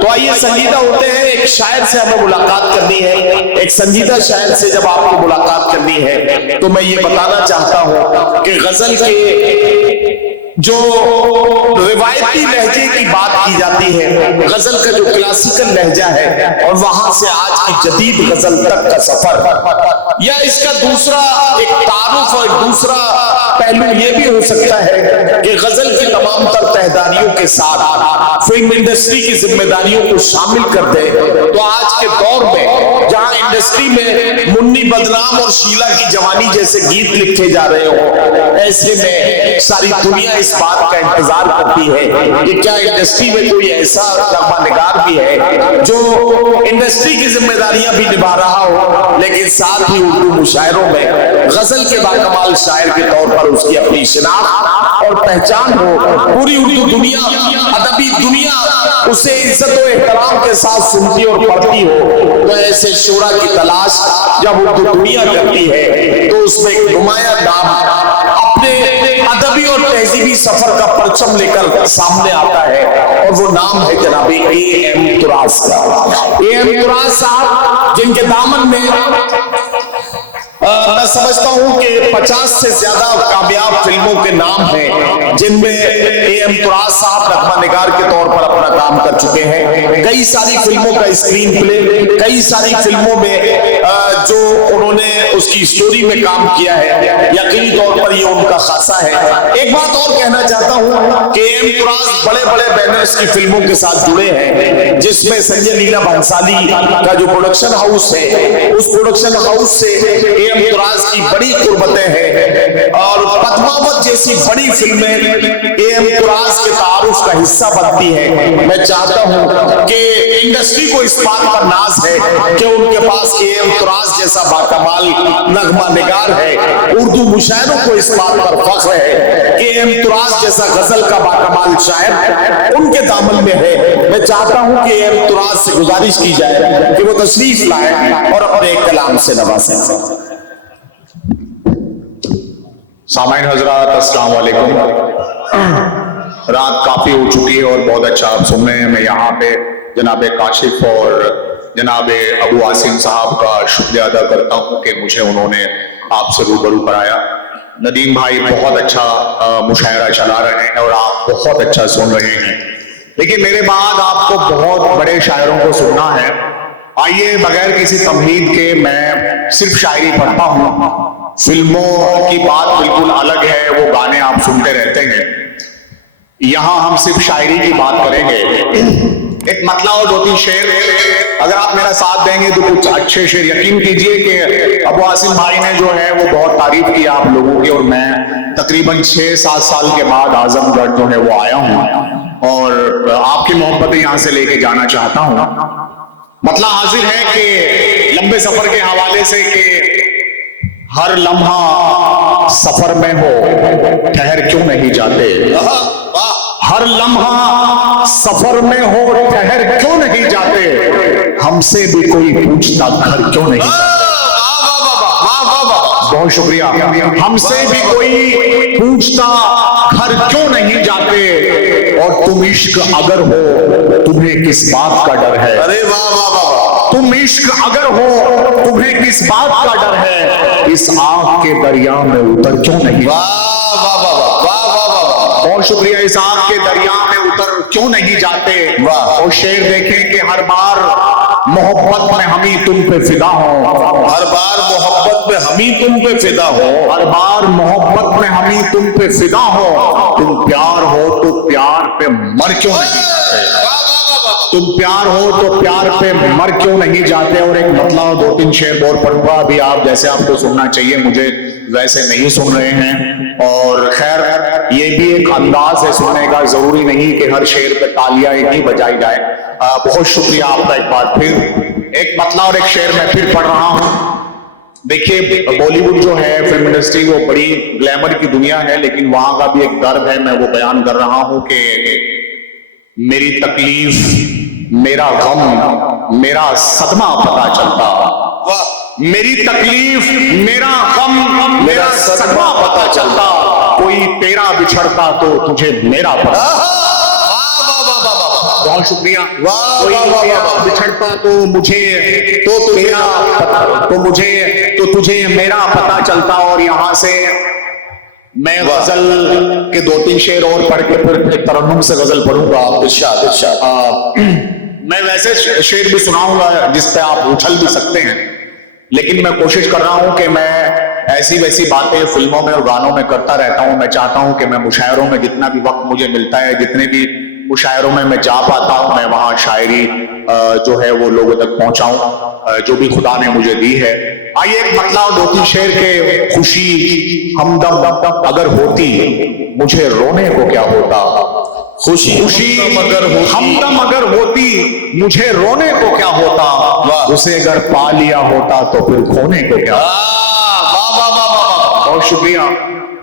तो आइए, संजीदा होते हैं, एक शायर से हमें मुलाकात करनी है, एक संजीदा शायर से जब आपको मुलाकात करनी है तो मैं ये बताना चाहता हूं कि गजल के जो रिवायती लहजे की बात की जाती है, गजल का जो क्लासिकल लहजा है, और वहां से आज की जदीद गजल तक का सफर, या इसका दूसरा एक तारुफ और दूसरा पहलू ये भी हो सकता है कि गजल की तमाम तर तहदारियों के साथ फिल्म इंडस्ट्री की जिम्मेदारियों को शामिल कर दे। तो आज के दौर में जहां इंडस्ट्री में मुन्नी बदनाम और शीला की जवानी जैसे गीत लिखे जा रहे हो, ऐसे में सारी दुनिया इस बात का इंतजार करती है कि क्या इंडस्ट्री में कोई ऐसा नगमानिगार भी है जो इंडस्ट्री की जिम्मेदारियां भी निभा रहा हो, लेकिन साथ ही उर्दू मुशायरों में गजल के बाकमाल शायर के तौर पर उसकी अपनी शिनाख्त और पहचान हो। पूरी उर्दू दुनिया, अदबी दुनिया उसे इज्जत और एहतराम के साथ सुनती और पढ़ती हो। तो ऐसे शोरा की तलाश जब उर्दू दुनिया करती है तो उसमें एक नुमाया नाम अपने अदबी और तहजीबी सफर का परचम लेकर सामने आता है, और वो नाम है जनाब A.M. तुरास का। A.M. तुरास साहब, जिनके दामन में मैं समझता हूं कि 50 से ज्यादा कामयाब फिल्मों के नाम हैं, जिनमें A.M. तुरास साहब नगमानिगार के तौर पर अपना काम कर चुके हैं। कई सारी फिल्मों का स्क्रीन प्ले, कई सारी फिल्मों में जो उन्होंने उसकी स्टोरी में काम किया है, यकीनी तौर पर ये उनका खासा है। एक बात और कहना चाहता हूं कि A.M. तुरास बड़े बड़े बैनर्स की फिल्मों के साथ जुड़े हैं, जिसमें संजय लीला भंसाली का जो प्रोडक्शन हाउस है, उस प्रोडक्शन हाउस से A.M. तुरास की बड़ी कुर्बतें हैं, और पद्मावत जैसी बड़ी फिल्में A.M. तुरास के तारुफ का हिस्सा बनती है। मैं चाहता हूं कि इंडस्ट्री को इस बात पर नाज है कि उनके पास A.M. तुरास जैसा बाकमाल नगमा निगार है। उर्दू मुशायरों को इस बात पर फख्र है कि A.M. तुरास जैसा गजल का बाकमाल शायर उनके दामन में है। मैं चाहता हूं कि A.M. तुरास से गुजारिश की जाए कि वो तशरीफ लाए और अपने कलाम से नवाजें। सामाइन हजरात, अस्सलाम वालेकुम। रात काफी हो चुकी है और बहुत अच्छा आप सुन रहे हैं। मैं यहाँ पे जनाब काशिफ और जनाब अबू आसिम साहब का शुक्रिया अदा करता हूँ कि मुझे उन्होंने आपसे रूबरू कराया। नदीम भाई बहुत अच्छा मुशायरा चला रहे हैं और आप बहुत अच्छा सुन रहे हैं, लेकिन मेरे बाद आपको बहुत बड़े शायरों को सुनना है। आइए, बगैर किसी तमहीद के मैं सिर्फ शायरी पढ़ता हूँ। फिल्मों की बात बिल्कुल अलग है, वो गाने आप सुनते रहते हैं। यहां हम सिर्फ शायरी की बात करेंगे। एक मतला और 2-3 शेर, अगर आप मेरा साथ देंगे तो कुछ अच्छे शेर। यकीन कीजिए कि अबू आसिम भाई ने जो है वो बहुत तारीफ की आप लोगों की, और मैं तकरीबन 6-7 साल के बाद आजमगढ़ जो है वो आया हूं और आपकी मोहब्बतें यहां से लेके जाना चाहता हूं। मतला हाजिर है कि लंबे सफर के हवाले से कि हर लम्हा सफर में हो, ठहर क्यों नहीं जाते। हर लम्हा सफर में हो, ठहर क्यों नहीं जाते। हमसे भी कोई पूछता घर क्यों नहीं जाते। बहुत शुक्रिया। हमसे भी कोई पूछता घर क्यों नहीं जाते, और तुम इश्क अगर हो तुम्हें किस बात का डर है। अरे वाह वाह वाह। तुम इश्क अगर हो तुम्हें किस बात का डर है, इस आग के दरिया में उतर क्यों नहीं। वाह वाह वाह वाह वाह वाह। बहुत शुक्रिया। इस आग के दरिया में उतर क्यों नहीं जाते। और शेर देखें कि हर बार मोहब्बत में हम ही तुम पे फिदा हो। हर बार मोहब्बत में हम ही तुम पे फिदा हो। हर बार मोहब्बत में हम ही तुम पे फिदा हो। तुम प्यार हो तो प्यार पे मर क्यों नहीं जाते। तुम प्यार हो तो प्यार पे मर क्यों नहीं जाते। और एक मतलब 2-3 शेर और पढ़ूंगा अभी, आप जैसे आपको सुनना चाहिए, मुझे वैसे नहीं सुन रहे हैं। और खैर, ये भी एक अंदाज है सुनने का, जरूरी नहीं कि हर शेर पे तालियां ही बजाई जाए। बहुत शुक्रिया आपका एक बार फिर। एक मतलब और एक शेर मैं फिर पढ़ रहा हूं। देखिए, बॉलीवुड जो है, फिल्म इंडस्ट्री, वो बड़ी ग्लैमर की दुनिया है, लेकिन वहां का भी एक दर्द है। मैं वो बयान कर रहा हूं कि मेरी तकलीफ, मेरा गम, मेरा सदमा पता चलता। मेरी तकलीफ, मेरा गम, मेरा सदमा पता चलता। कोई तेरा बिछड़ता तो तुझे मेरा पता। बहुत शुक्रिया। वाह, कोई वाह, वाह, मेरा वाह। बिछड़ता तो मुझे तो तुझे मेरा पता चलता, और यहाँ से मैं वाह। गजल के 2-3 शेर और पढ़ के फिर तरन्नुम से गजल पढ़ूंगा। इरशाद इरशाद। मैं वैसे शेर भी सुनाऊंगा जिस पे आप उछल भी सकते हैं, लेकिन मैं कोशिश कर रहा हूं कि मैं ऐसी वैसी बातें फिल्मों में और गानों में करता रहता हूं। मैं चाहता हूं कि मैं मुशायरों में जितना भी वक्त मुझे मिलता है, जितने भी मुशायरों में मैं जा पाता हूं, मैं वहां शायरी जो है वो लोगों तक पहुंचाऊं, जो भी खुदा ने मुझे दी है। आइए एक मतलब 2-3 शेर के। खुशी हमदम अगर होती मुझे रोने को क्या होता, खुशी हमदम अगर होती मुझे रोने को क्या होता, उसे अगर पा लिया होता तो फिर खोने को क्या। वाह वाह वाह वाह। बहुत शुक्रिया।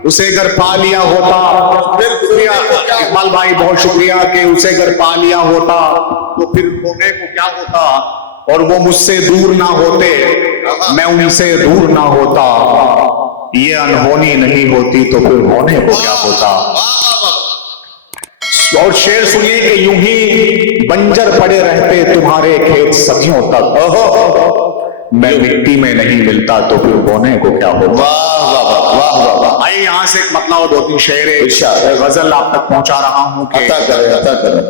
उसे अगर पा लिया होता, फिर शुक्रिया इकबाल भाई, बहुत शुक्रिया कि उसे अगर पा लिया होता तो फिर खोने को क्या होता, और वो मुझसे दूर ना होते, मैं उनसे दूर ना होता, ये अनहोनी नहीं होती तो फिर होने को क्या होता। और शेर सुनिए कि यूं ही बंजर पड़े रहते तुम्हारे खेत सदियों तक, मैं मिट्टी में नहीं मिलता तो फिर बोने को क्या होता। वाह वाह वाह वाह वाह। आइए यहाँ से एक मतलब 2-3 शेर इरशाद। गजल आप तक पहुंचा रहा हूं कि अता करें अता करें।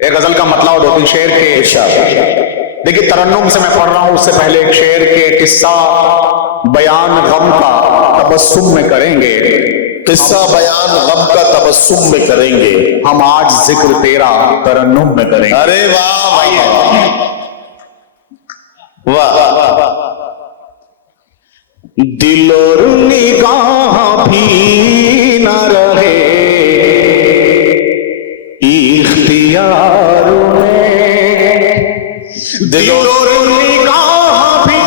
एक गजल का मतलब 2-3 शेर के। इरशाद। देखिए तरन्नुम से मैं पढ़ रहा हूं, उससे पहले एक शेर के किस्सा बयान गम का तबस्सुम में करेंगे। किस्सा बयान गम का तबस्सुम में करेंगे, हम आज जिक्र तेरा तरन्नुम में करेंगे। अरे वाह वाह वाह। दिल और निगाह भी न रहे इख्तियार में, दिल और निगाह भी,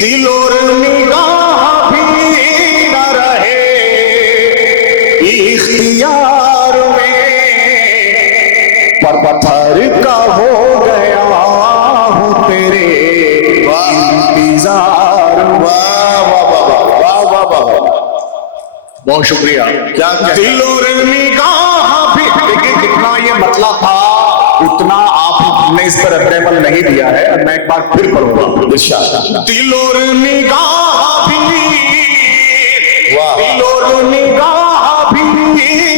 दिल और निगाह भी न रहे इख्तियार में, पर पत्थर का हो गया हूं तेरे इंतजार। वाह वाह वाह वाह वाह वाह। बहुत शुक्रिया। क्या दिल और निगाह भी, देखिए कितना ये मतलब था, उतना आपने इस पर अध्ययन नहीं दिया है। मैं एक बार फिर पढ़ूंगा। इरशाद। दिल और निगाह भी, वाह। दिल और निगाह भी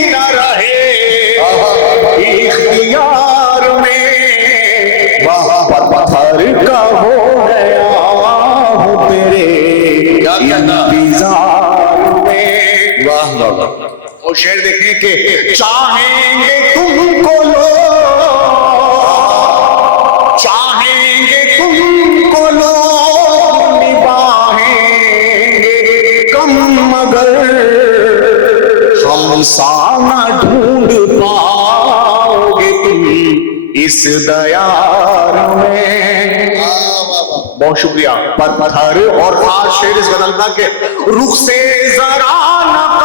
न रहे इख्तियार में, वाह पर पत्थर का हो गया हूं तेरे इंतजार में। वाह वाह। और शेर देखें कि चाहेंगे तुमको लोग, चाहेंगे तुमको लोग निभाएंगे कम, मगर हम साना ढूंढ पाओगे तुम इस दयार में। बहुत शुक्रिया। पत्थर और खास शेर इस गजल का के रुख से जरा नकाब,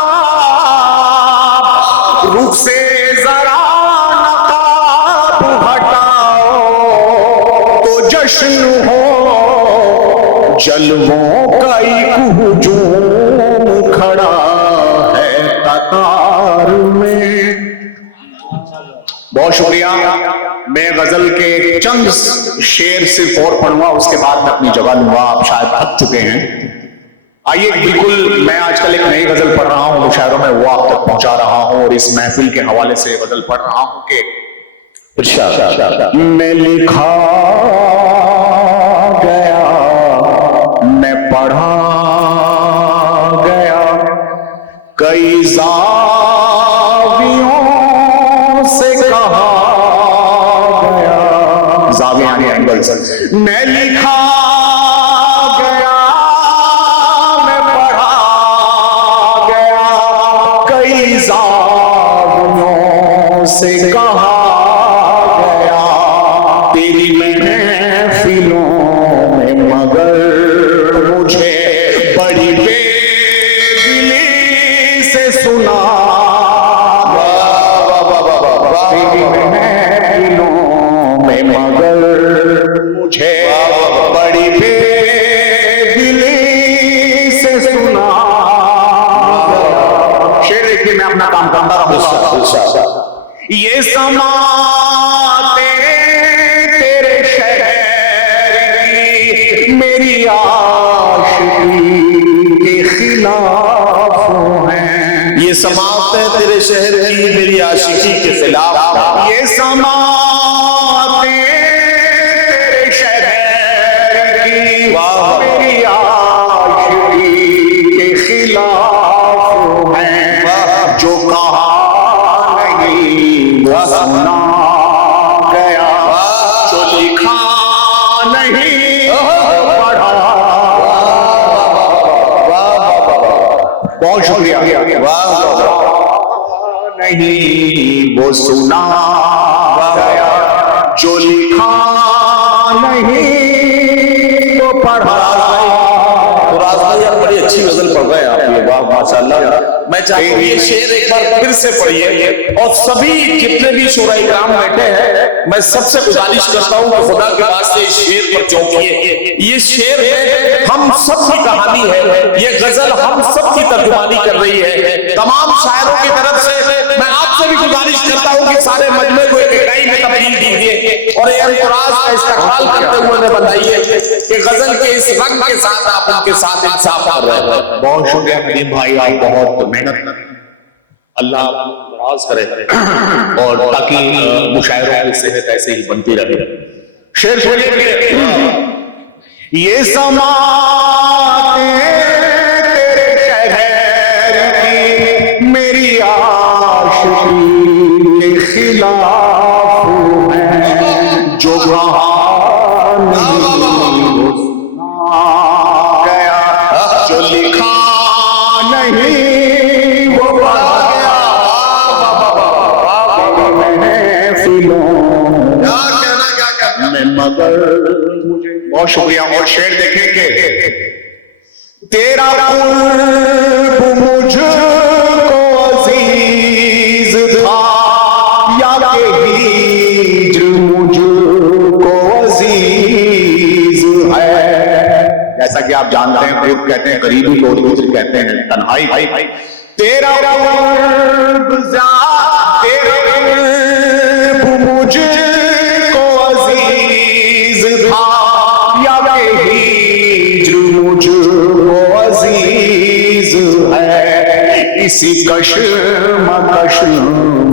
रुख से जरा नकाब हटाओ तो जश्न हो, जलवों का एक हुजूम खड़ा है कतार में। बहुत शुक्रिया। मैं गजल के चंद शेर सिर्फ और पढ़ूंगा, उसके बाद मैं अपनी जगह लूंगा, आप शायद थक चुके हैं। आइए बिल्कुल, मैं आजकल एक नई गजल पढ़ रहा हूं मुशायरों में, वो आप तक पहुंचा रहा हूं, और इस महफिल के हवाले से गजल पढ़ रहा हूं कि मैं लिखा गया, मैं पढ़ा गया, कई जावियों से कहा गया, जाविया यानी एंगल से, मैं लिखा गया, मैं पढ़ा गया, कई जावियों से कहा गया, तेरी महफिलों में मगर मुझे बड़ी बेदिली से सुना, तेरी महफिलों में मगर मुझे बड़ी बेदिली से सुना। शेर देखिए, मैं अपना काम करता रहूंगा। इंशाअल्लाह। ये समाते तेरे शहर की मेरी आशिकी के खिलाफ हैं। ये समात है तेरे शहर की मेरी आशिकी के खिलाफ। ये समाते तेरे शहर की मेरी आशिकी के खिलाफ हैं। जो कहा नहीं वो सुना गया, जो लिखा नहीं पढ़ा। बहुत शुक्रिया। नहीं वो सुना गया, जो लिखा नहीं वो पढ़ा। तो राज भाई आप बड़ी अच्छी गजल पढ़ रहे हैं आप, ये वाह माशाल्लाह। मैं चाहता हूँ ये शेर एक बार फिर से पढ़िए, और सभी जितने भी शोराए किराम बैठे हैं मैं सबसे गुजारिश करता हूँ कि खुदा के वास्ते इस शेर पर चौंकिए। ये शेर है, हम सब की कहानी है, ये गजल हम सब की तर्जुमानी कर रही है। तमाम शायरों की तरफ से मैं आपसे भी गुजारिश करता हूँ कि सारे मजमे को एक इकाई में तब्दील कीजिए और ये अंतराज का इस्तेमाल करते हुए उन्हें बताइए कि गजल के इस रंग के साथ आप उनके साथ इंसाफ कर रहे हैं। बहुत शुक्रिया नदीम भाई, आप बहुत मेहनत करें, अल्लाह नाराज करे और ताकि मुशायरों की सेहत ऐसे ही बनती रहे। शेर सुनिए। ये समाते तेरे शहर की मेरी आशिकी के खिलाफ हैं। जो कहा नहीं वो सुना गया, जो लिखा नहीं वो पढ़ा गया। मैं मगर बहुत शुक्रिया। और शेर देखें कि तेरा कुर्ब मुझको अजीज था, या के हिज्र मुझको अजीज है। जैसा कि आप जानते हैं, कुर्ब कहते हैं करीबी को, हिज्र कहते हैं तन्हाई। तेरा कुर्ब तेरा कुर्ब मुझको अजीज था, या के हिज्र मुझको अजीज है। इसी कश्मकश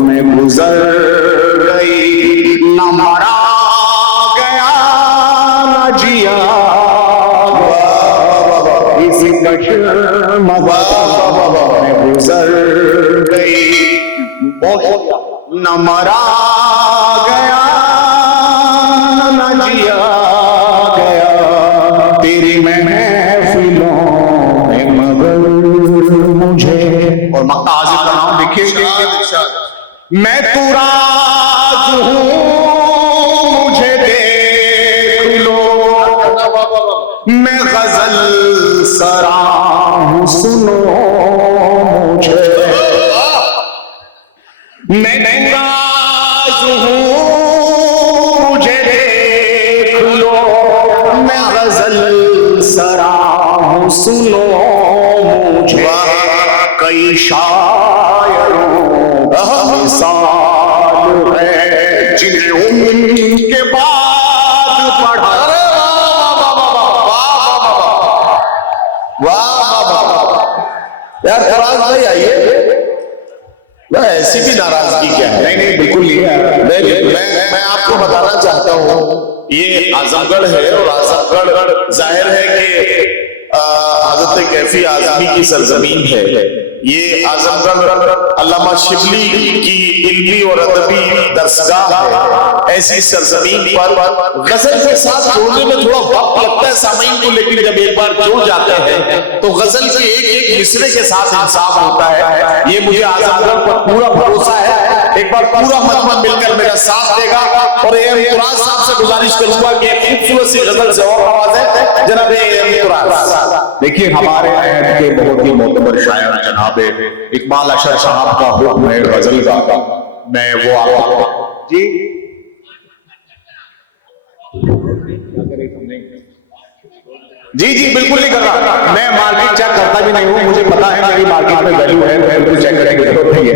में गुजर गई, न मरा गया न जिया। इसी कश्मकश में गुजर गई, न मरा गया न जिया गया। तेरी महफिलों में मगर मुझे, और मक्ता हाजिर का नाम देखिए, मैं तू राज हूँ मुझे देख लो, मैं गजल सरा हूँ सुनो मुझे। मैं राज हूँ मुझे देख लो, मैं गजल सरा हूँ सुनो मुझे। कई शायरों मिसाल है जिन्हें उनके बाद पढ़ा। यार फराज भाई आइए, ना ऐसी भी नाराजगी क्या है? नहीं बिल्कुल नहीं है। मैं आपको बताना चाहता हूँ, ये आजमगढ़ है और आजमगढ़ जाहिर है कि हजरत कैफी आजमी की सरजमीन है। ये आजमगढ़ अल्लामा शिबली की इल्मी और अदबी दरसगाह है। ऐसी सरजमीन पर गजल के साथ जोड़ने में थोड़ा वक्त लगता है सामीन को, लेकिन जब एक बार जुड़ जाते हैं तो गजल के एक एक मिसरे के साथ इंसाफ होता है। ये मुझे आजमगढ़ पर पूरा भरोसा है। एक बार पूरा मजमा मिलकर मेरा साथ देगा और इमतिराज साहब से गुजारिश करूंगा कि खूबसूरत सी गजल से और आवाज जनाब इमतिराज। देखिए, हमारे अहद के बहुत ही मोतबर शायर जनाब इकबाल अशर साहब का हुक्म है गजल का। मैं वो आपको जी जी जी बिल्कुल नहीं कर रहा, मैं मार्केट चेक करता भी नहीं हूं, मुझे पता है मेरी मार्केट में वैल्यू है, मैं बिल्कुल चेक करने की जरूरत नहीं है।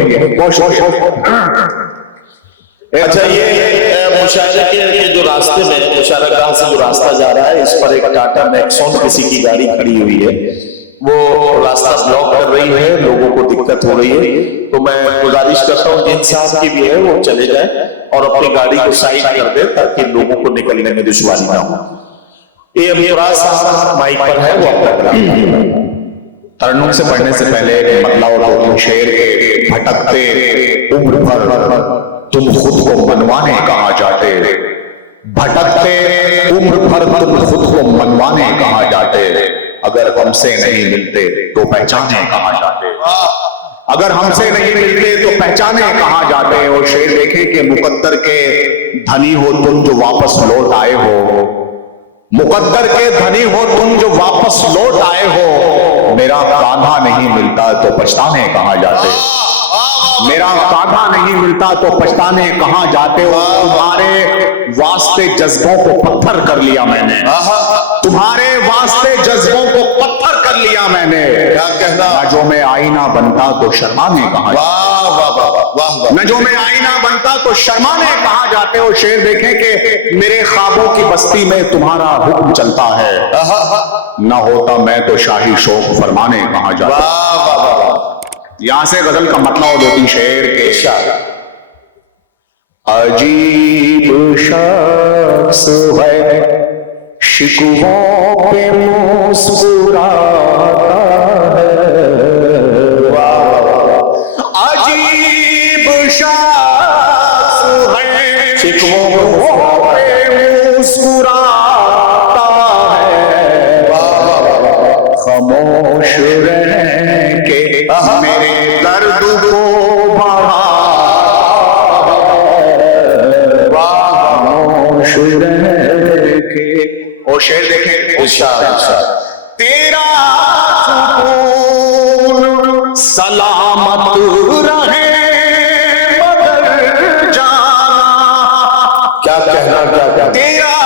अच्छा, ये मुशायरे के जो रास्ते में, मुशायरागाह से जो रास्ता जा रहा है, इस पर एक टाटा नेक्सॉन किसी की गाड़ी खड़ी हुई है, वो रास्ता ब्लॉक कर रही है, लोगों को दिक्कत हो रही है। तो मैं गुजारिश करता हूँ जिन साहब की भी है वो चले जाए और अपनी गाड़ी को साइड कर दे ताकि लोगों को निकलने में दुश्वारी ना हो। ये अमीराज साहब माइक पर है, वो अपना तरन्नुम से पढ़ने से पहले मतलब और शेर के भटकते उम्र भर तुम खुद को मनवाने कहाँ जाते, भटकते उम्र भर तुम खुद को मनवाने कहाँ जाते, अगर हमसे नहीं मिलते तो पहचाने कहाँ जाते, अगर हमसे नहीं मिलते तो पहचाने कहाँ जाते। और शेर देखे कि मुकद्दर के धनी हो तुम जो वापस लौट आए हो, मुकद्दर के धनी हो तुम जो वापस लौट आए हो, मेरा कान्हा नहीं मिलता तो पछताने कहाँ जाते, मेरा कान्हा नहीं मिलता तो पछताने कहाँ जाते हो। तुम्हारे वास्ते जज्बों को पत्थर कर लिया मैंने, तुम्हारे वास्ते जज्बों को पत्थर कर लिया मैंने, क्या कहना, न जो मैं आईना बनता तो शर्माने कहाँ, न जो मैं आईना बनता तो शर्माने कहाँ जाते हो। शेर देखें कि मेरे ख्वाबों की बस्ती में तुम्हारा हुक्म चलता है, न होता मैं तो शाही शौक फरमाने कहाँ जाता। यहां से गजल का मतलब और दो तीन शेर के, अजीब शख्स है शिकवों पे मुस्कुराता है, अजीब शख्स है शिकवों पे मुस्कुराता है, खामोश रह के मेरे दर्द को बढ़ा, खामोश रह के। और शेर देखें, तेरा सुकून सलामत रहे मगर जाना, क्या कहना, क्या तेरा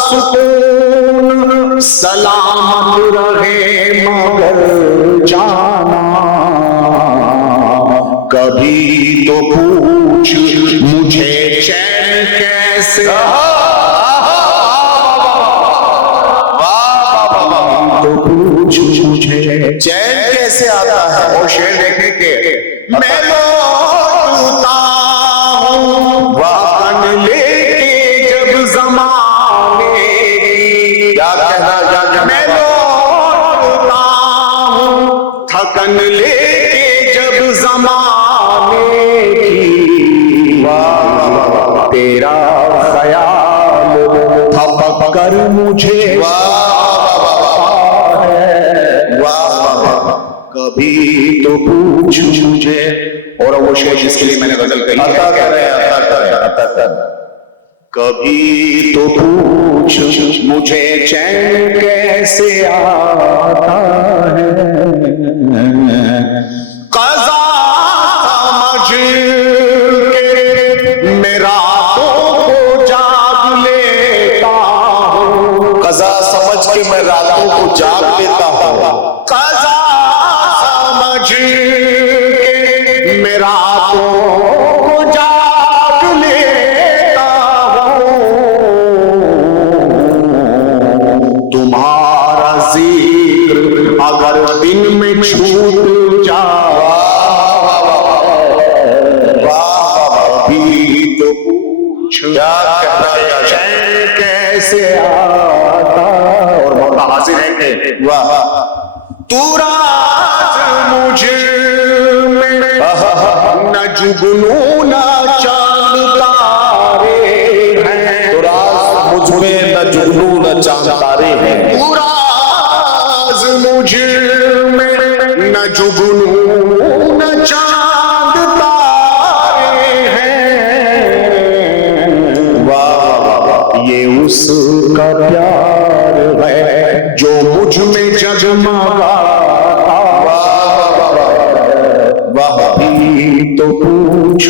सुकून सलामत रहे मगर जाना, कभी तो पूछ मुझे चैन कैसे, तो पूछ मुझे चैन कैसे आता है। और शेर देखने के, मैं लौटता हूँ वाहन लेके जब ज़माने की, क्या कहना, क्या मैं लौटता हूँ थकन लेके जब ज़माने की, तेरा ख्याल थपक कर मुझे कभी तो पूछ मुझे। और वो शेर जिसके लिए मैंने गजल कही है, कभी तो पूछ मुझे चैन कैसे आता है, क़ज़ा समझ के मैं रातों को जाग लेता हूँ, क़ज़ा समझ के मैं रातों को जाग लेता हूँ, क़ज़ा समझ के मैं रातों को जाग लेता हूँ, तुम्हारा जिक्र अगर दिन में छूट जाए, अभी तो पूछ क्या कहना, चैन कैसे आता। और मौला हाजिर है कि वाह तू राज मुझ में न जुगनू न चांद तारे हैं, तो राज मुझ में न जुगनू न चांद तारे हैं, तू राज मुझ में न जुगनू न चांद तारे हैं, वाह ये उसका प्यार है जो मुझ में जगमगाता, वाह भी तो पूछ